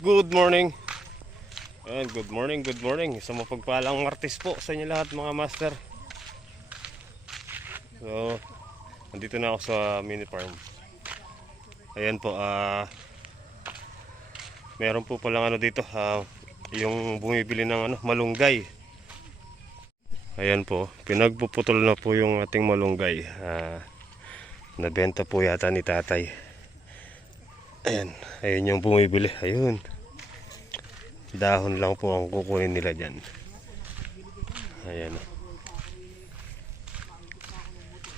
Good morning. And good morning. Isang mapagpalang Martes po sa inyo lahat mga master. So, nandito na ako sa mini farm. Ayan po, meron po palang dito, yung bumibili ng malunggay. Ayan po, pinagpuputol na po yung ating malunggay. Nabenta po yata ni tatay. Ayun yung bumibili. Ayun. Dahon lang po ang kukunin nila dyan. Ayan.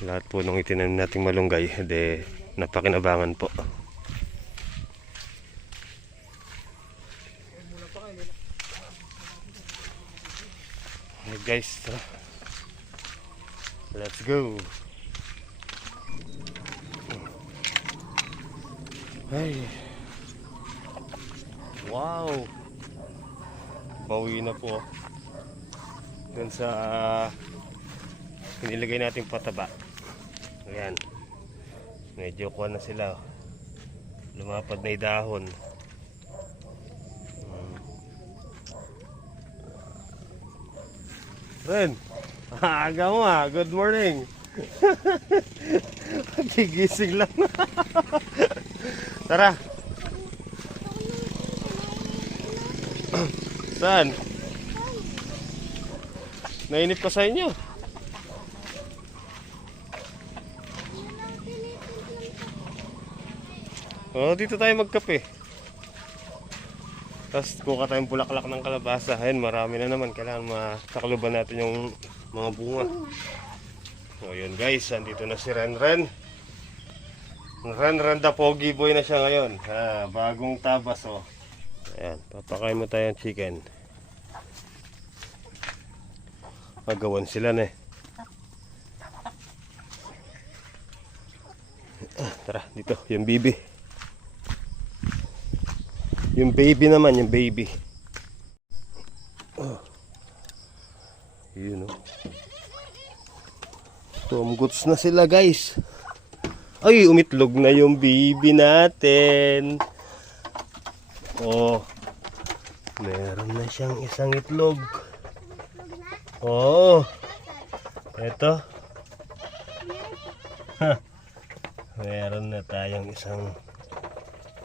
Lahat po nung itinanim nating malunggay, napakinabangan po. Hey guys, let's go. Hey. Wow. Bawi na po dun sa inilagay nating pataba. Ayan, medyo kuha na sila, lumapad na yung dahon. Ren, aga mo good morning. Gigising lang. Tara. Saan? Nainip ka sa inyo? Oh, dito tayo magkape. Tapos kuha tayong bulaklak ng kalabasa. Ayun, marami na naman. Kailangan matakluban natin yung mga bunga. So, yun guys, andito na si Renren. Renren the Pogi Boy na siya ngayon. Bagong tabas oh. Ayan, papakain mo tayong chicken. Magawan sila na eh. Tara, dito, yung baby. Yung baby naman, yung baby. Yun oh. Tumguts na sila guys. Ay, umitlog na yung baby natin. Oh, meron na siyang isang itlog. Oh, eto. Meron na tayong isang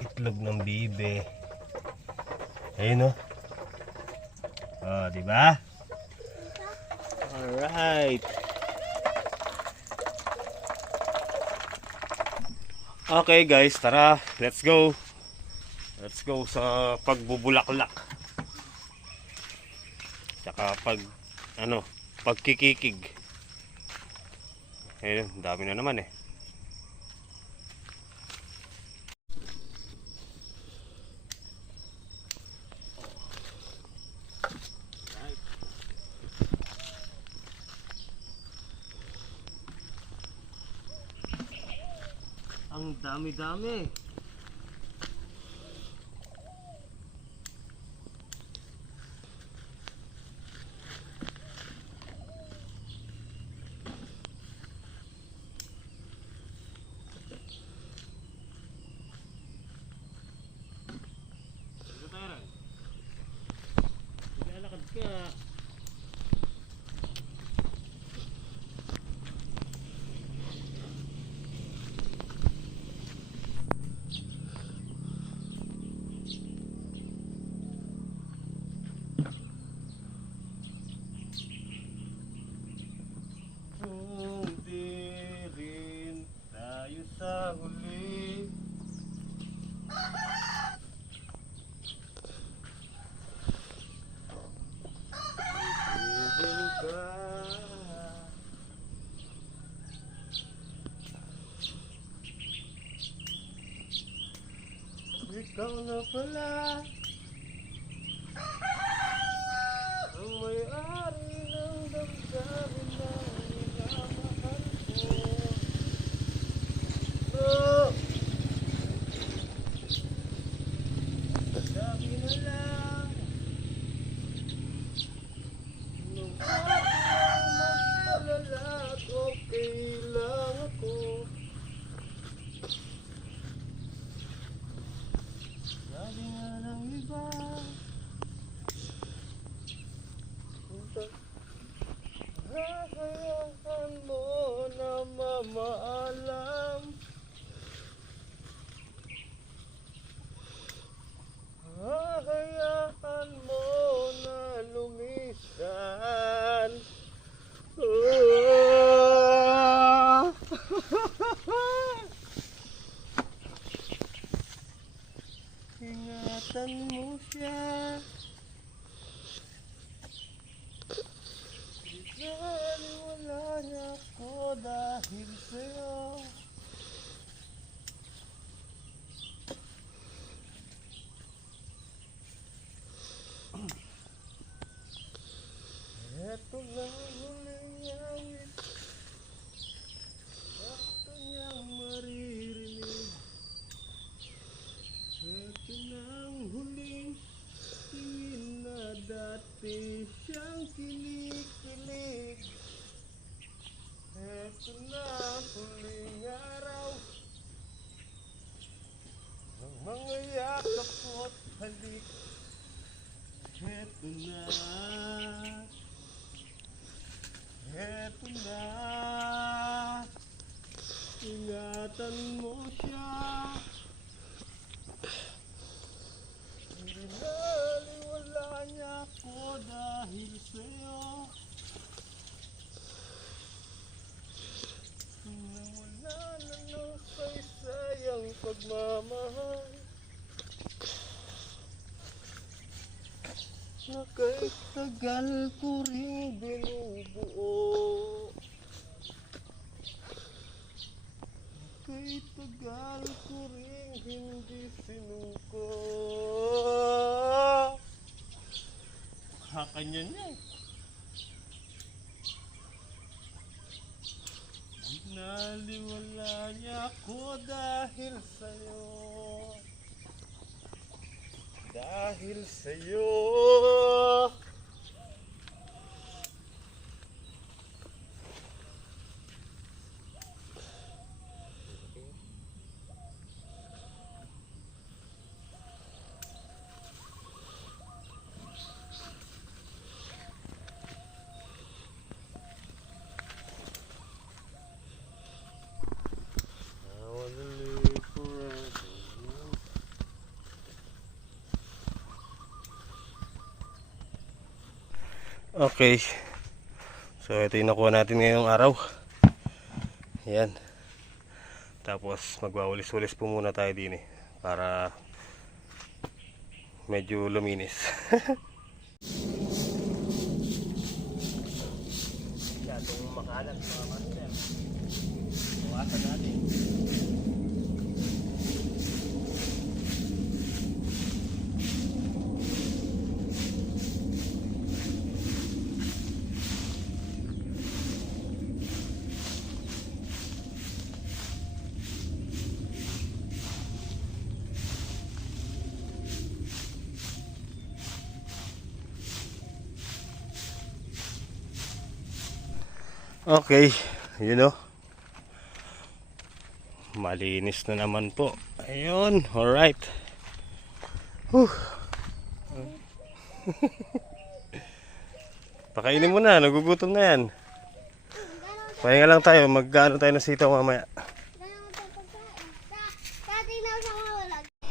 itlog ng bibe. Ayun oh. Oh, di ba? Alright. Okay guys, tara, let's go. Let's go sa pagbubulaklak. Saka pagkikikig. Ayun, dami na naman eh. Ang dami-dami. Naglalakad ka. Kung di rin tayo sa huli, ibig ka. Ikaw na pala ang may-ari ng damdamin na minamahal ko. Oh, sabi na lang nung magpalala at okay lang ako. Sabi nga ng mo siya. Pinaliwala niya ako dahil sa'yo. Ito na huling awit, gusto niyang maririnig. Ito na ang huling tingin na dati siyang kinikilig. Ito na ang huling araw ng mga yakap ko't halik. Ito na. Eto na, ingatan mo siya. Pinaliwala niya ako dahil sa'yo. Nawala na ng saysayang pagmamahal na kay tagal ko rin binubuo. Kay tagal ko rin hindi sinuko. Kakanya niya. Naliwala niya ako dahil sa'yo. Dahil sa'yo. I wanna live forever. Okay. So ito yung nakuha natin ngayong araw. Ayan. Tapos magwawalis-walis po muna tayo din para medyo luminis. Itong makalat mga master. Buwasan natin. Okay, malinis na naman po. Ayun, alright. Pakainin mo na, nagugutom na yan. Pahinga lang tayo, mag-ano tayo ng sitaw mamaya.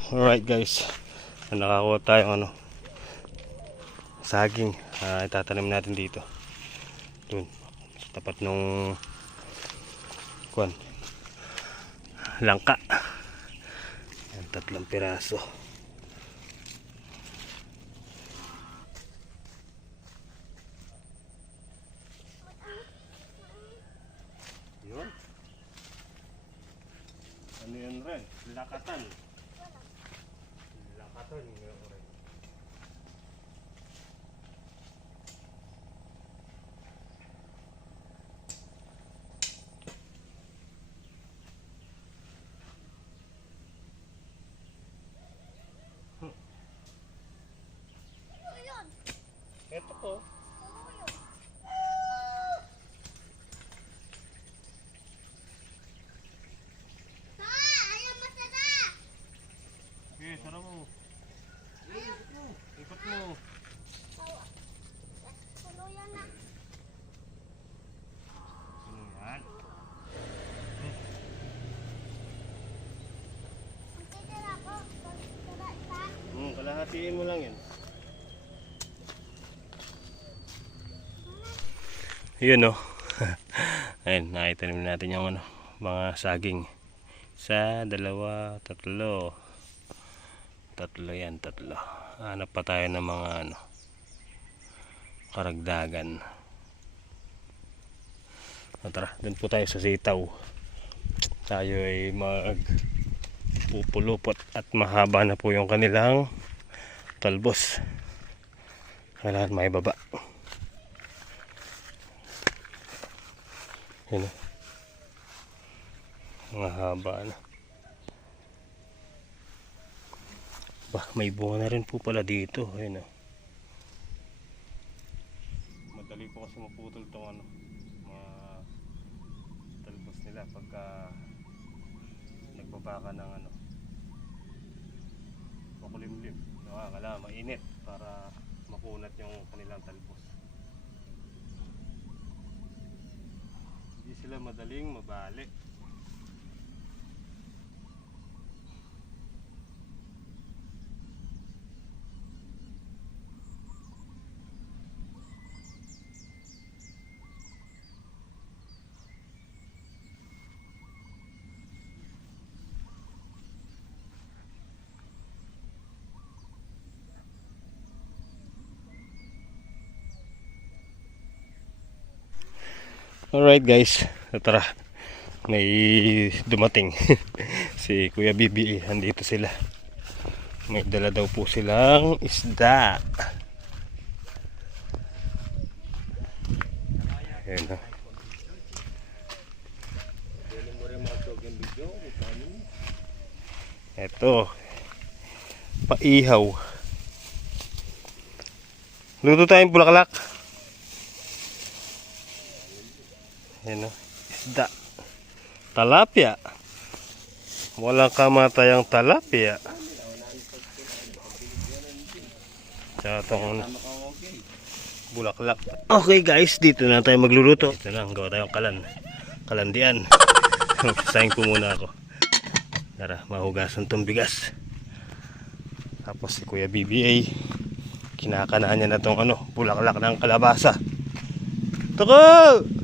Alright guys, nakakuha tayong saging. Itatanim natin dito. Dun. Tapat nung langka. Yan, 3 piraso. Yun. Ano yun rin? Lakatan. Lakatan yun rin. Ito po. Okay, sarap mo. Ikot mo. Puno yan. Kalahatiin mo lang yan. Yun ayun, nakitanim natin yung mga saging. 1, 2, 3, Tatlo yan, tatlo. Hanap pa tayo ng mga ano, karagdagan. Tara, dun po tayo sa sitaw. Tayo ay pupulupot at mahaba na po yung kanilang talbos. Kailangan may baba. Yun, mahaba na. May bunga na rin po pala dito. Ayun, madali po kasi maputol itong ano, mga talbos nila pagka nagbabaka ng ano, makulimlim. Kailangan mainit para makunat yung kanilang talbos. Hindi sila madaling mabalik. Alright guys, tara, may dumating si Kuya BBA, andito sila. May dala daw po silang isda. Ayan na. Eto, paihaw. Luto tayong bulaklak. Ayan o, isda. Talapia. Walang kamatayang talapia. Tsaka itong bulaklak. Okay guys, dito na tayo magluluto. Dito na, gawa tayong kalandian. Saing po muna ako. Tara, mahugasan itong bigas. Tapos si Kuya BBA, kinakanaan niya na itong ano, bulaklak ng kalabasa. Tako!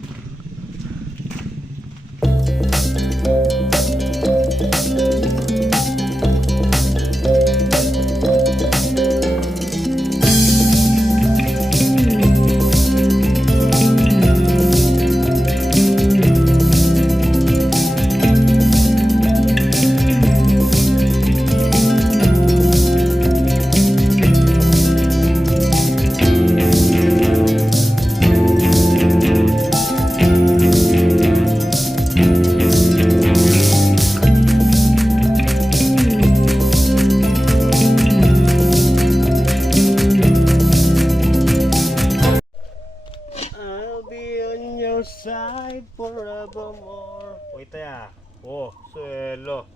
Side forevermore. Uy taya. Oh, suelo.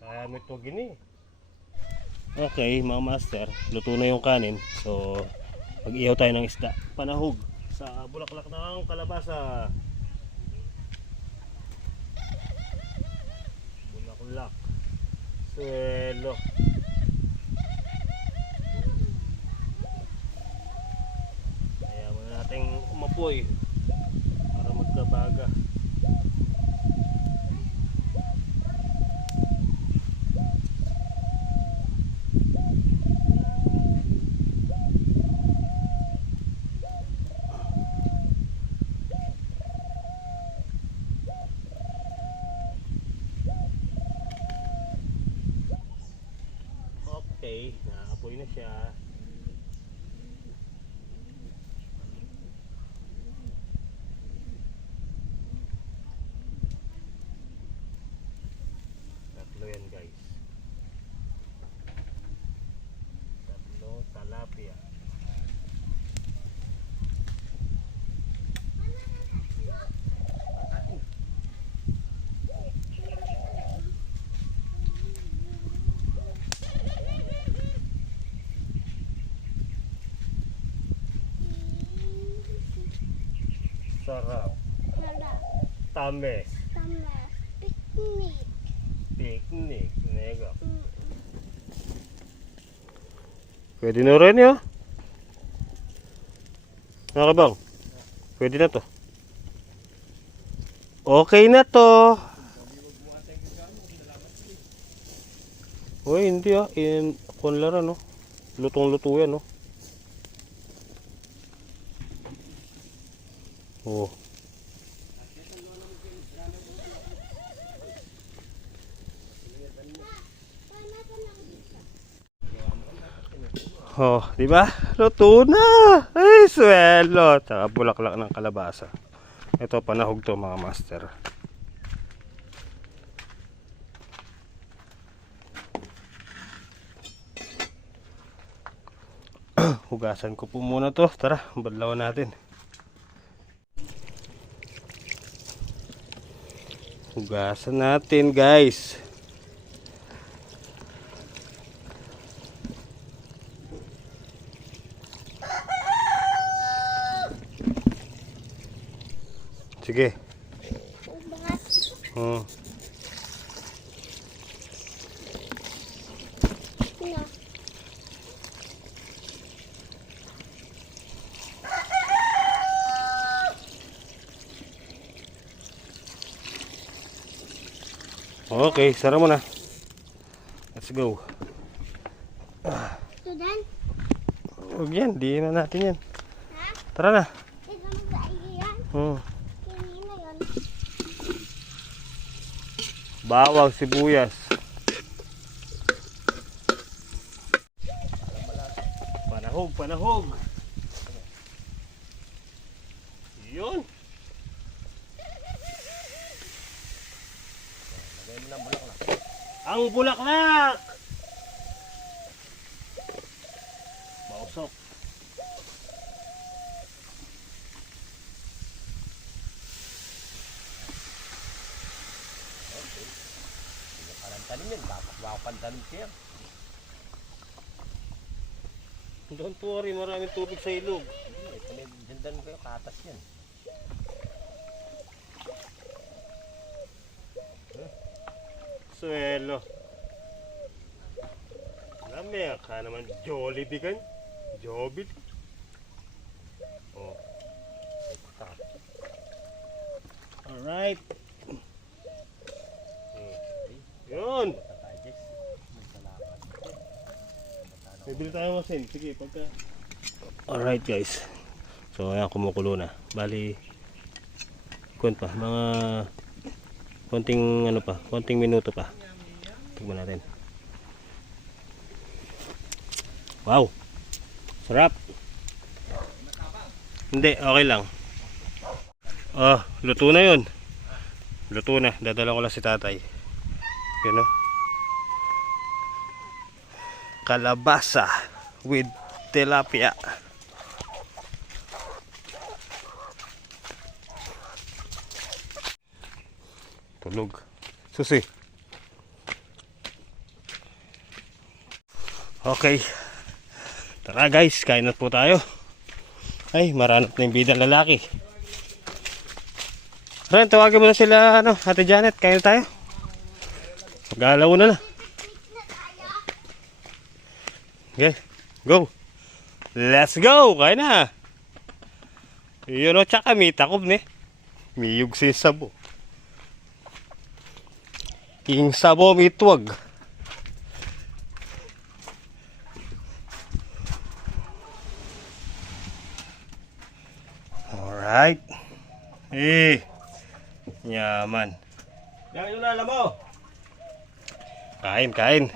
Kaya may ito gini. Okay mga master, luto na yung kanin. So mag-ihaw tayo ng isda. Panahog sa bulaklak ng kalabasa. Bulaklak. Suelo. Umapoy para magkabaga. Okay, naapoy na siya. Yan guys, tatlong talapia. Sarap. Tamis. Picnic, nega. Pwede na rin yun. Nakabang. Pwede na to. Okay na to. Uy, hindi ah. Kunlara no. Lutong-luto yan no. Oh. Oh, di ba? Luto na. Ay, swelo. Tsaka bulaklak ng kalabasa. Ito panahog to mga master. Hugasan ko po muna to. Tara, badlawan natin. Hugasan natin, guys. Sige. Okay, sara mo na. Let's go. So then? Huwag yan, di na natin yan. Ha? Tara na. Ito mo sa iyo yan? Kanina yun. Bawang, sibuyas. Panahog, panahog. Yun. Ang bulaklak. Mausok. Tanim yan, bakwakan tanim siya. Don't worry, maraming tubig sa ilog. Dindan ko yung katas yan. Swelo. Lami, ka naman Jollibee kan? Jollibee. Oh. Alright. Yun. Bibili tayo masin. Sige, pagka... Alright guys. So ayan, kumukulo na. Bali, pa, mga konting ano pa, konting minuto pa. Tignan natin. Wow. Sarap. Hindi, okay lang. Oh, luto na 'yun. Luto na. Dadala ko lang si tatay. Yun o. Kalabasa with tilapia. Tulog. Susi. Okay. Tara guys, kain na po tayo. Ay, maranap na yung bidang lalaki. Ren, tawagin mo na sila, Ate Janet, kain na tayo. Mag-aalaw na. Okay, go. Let's go, kain na. Yun o, tsaka may takob ni. Miyug si sabo. King sabo mitwag. Alright. Yaman. Yan yung lala mo. Kain, kain.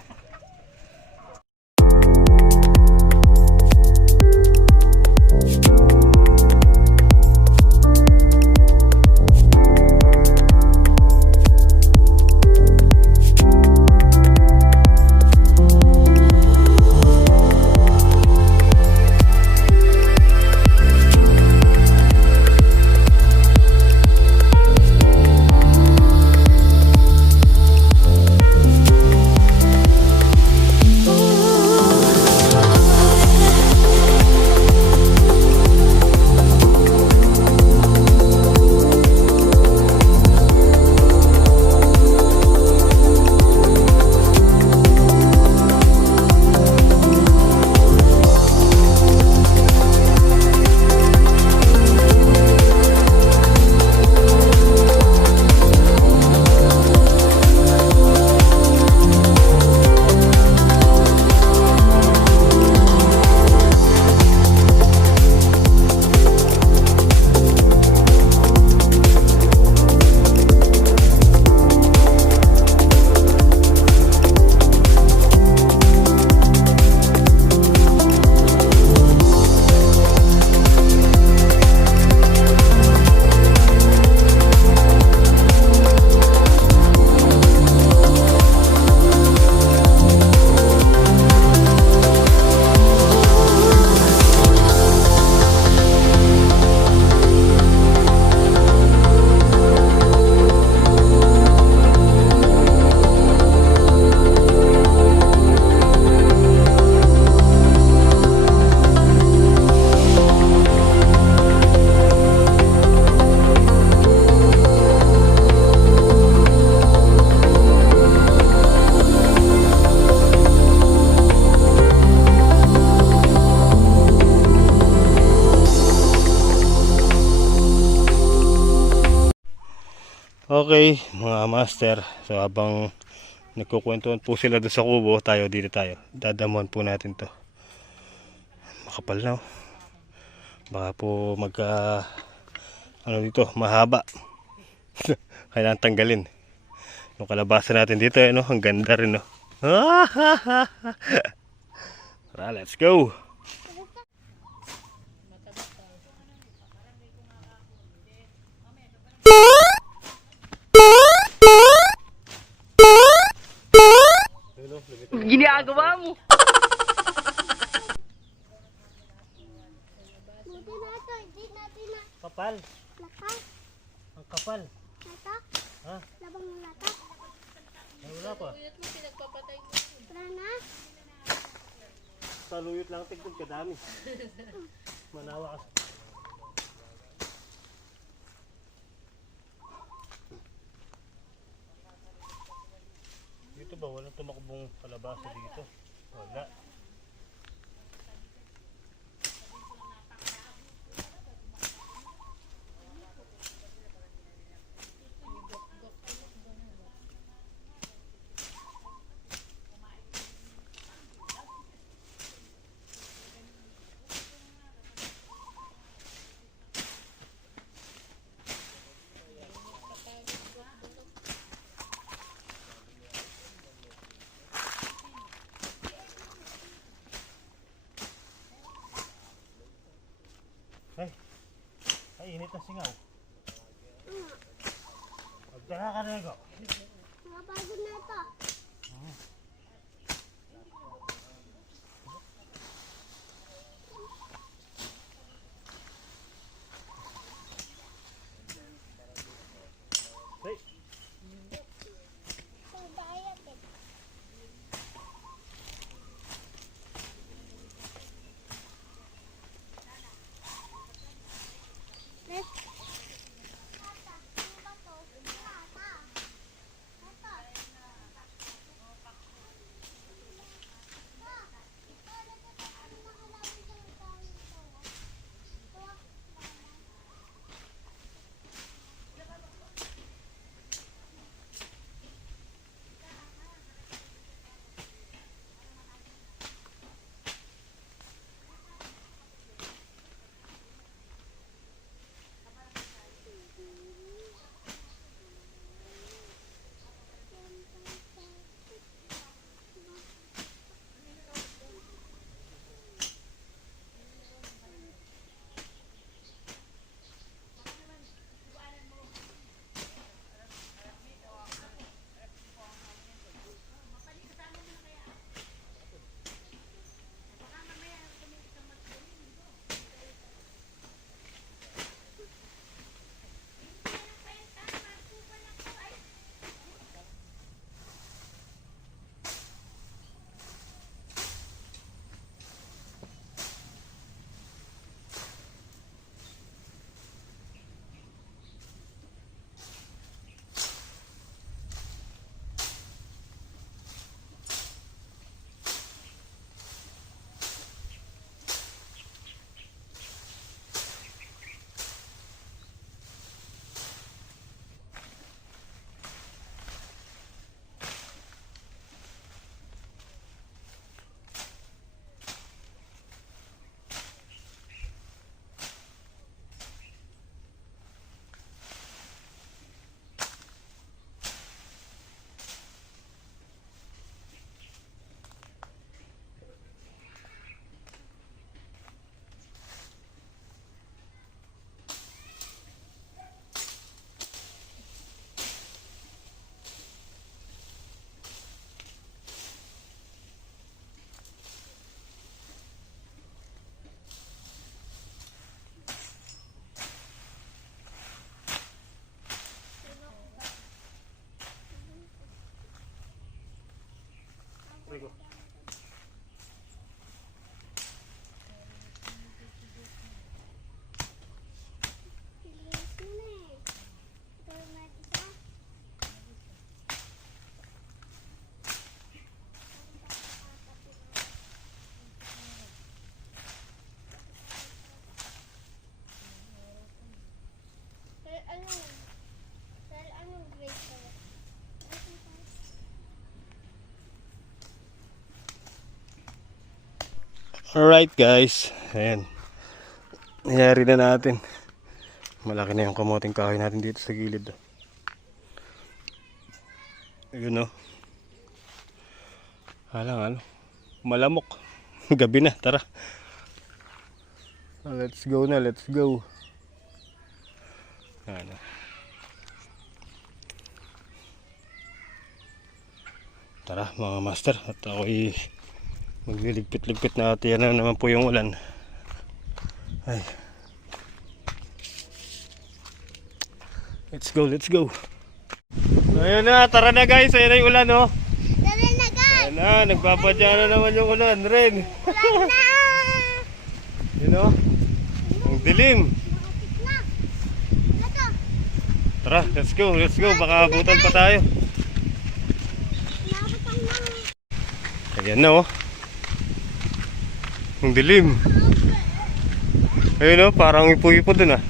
Okay, mga master. So habang nagkukwentuhan po sila doon sa kubo, dito tayo. Dadamuhan po natin to. Makapal na oh. Baka po ano dito, mahaba. Kailangan tanggalin. Yung kalabasa natin dito, no? Ang ganda rin, no? Tara, let's go! Ginagawa mo. Buti na ito, hindi natin na Kapal. lakas. Ang kapal. Lata? Ha? Labang lata? Ay, wala pa. Wala na? Saluyot lang tigod kadami. Manawa ka. Dito ba walang tumakbong kalabasa dito? Wala. Ay, init na singaw. Magdala ka na ko. Nakapagod na ito. Hey, Sa diet eh. Rico. Bilis mo na eh. Ito na isa. Sir, anong grade Alright guys, ayan. Nangyari na natin. Malaki na yung kamoting kahoy natin dito sa gilid. Ayun o. Ano, malamok. Gabi na, tara. Let's go na, let's go. Ano. Tara mga master, at ako'y magliligpit-ligpit na at yan na naman po yung ulan. Ay. Let's go, let's go. Ayun na, tara na guys, ayun na yung ulan oh. Dali na guys! Ayun na, nagbabadya na naman yung ulan rin. Ulan na! Yun oh, ang dilim. Makapit na! Ano to? Tara, let's go, baka abutan pa tayo. Nakapatang na! Ayan na oh. Ang dilim. Ayun oh, parang ipo-ipo dun ah.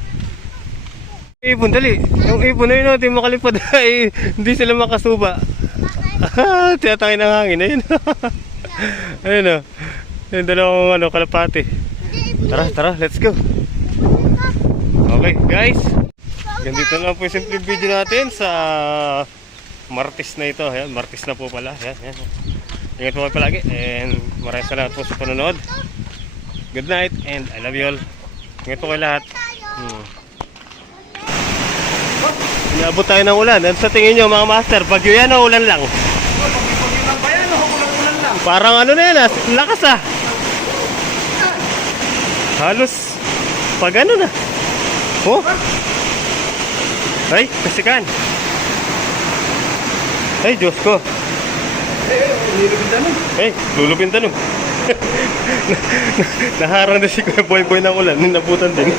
Ibon, dali. Yung ibon na yun, di makalipad. Ay, hindi sila makasuba. Tiyatangin ng hangin. Ayun. Ayun o. Yung dalawang kalapati. Tara, let's go. Okay, guys. Ganito na po yung simple video natin sa Martes na ito. Ayan, Martes na po pala. Ayan. Ingat po kayo palagi. And maraming salamat po sa panonood. Good night and I love you all. Ingat po kayo lahat. Inabot tayo ng ulan. Ano sa tingin nyo mga master? Bagyo yan o ulan lang? Pag-ibagin lang ba yan o ulan lang? Parang ano na yan ah. Lakas ah. Halos pag ano na. Oh. Ay, kasikan. Ay, Diyos ko. Nilipin tanong. Ay, lulupin tanong. Naharang na si Kuya Boy ng ulan. Nabutan din.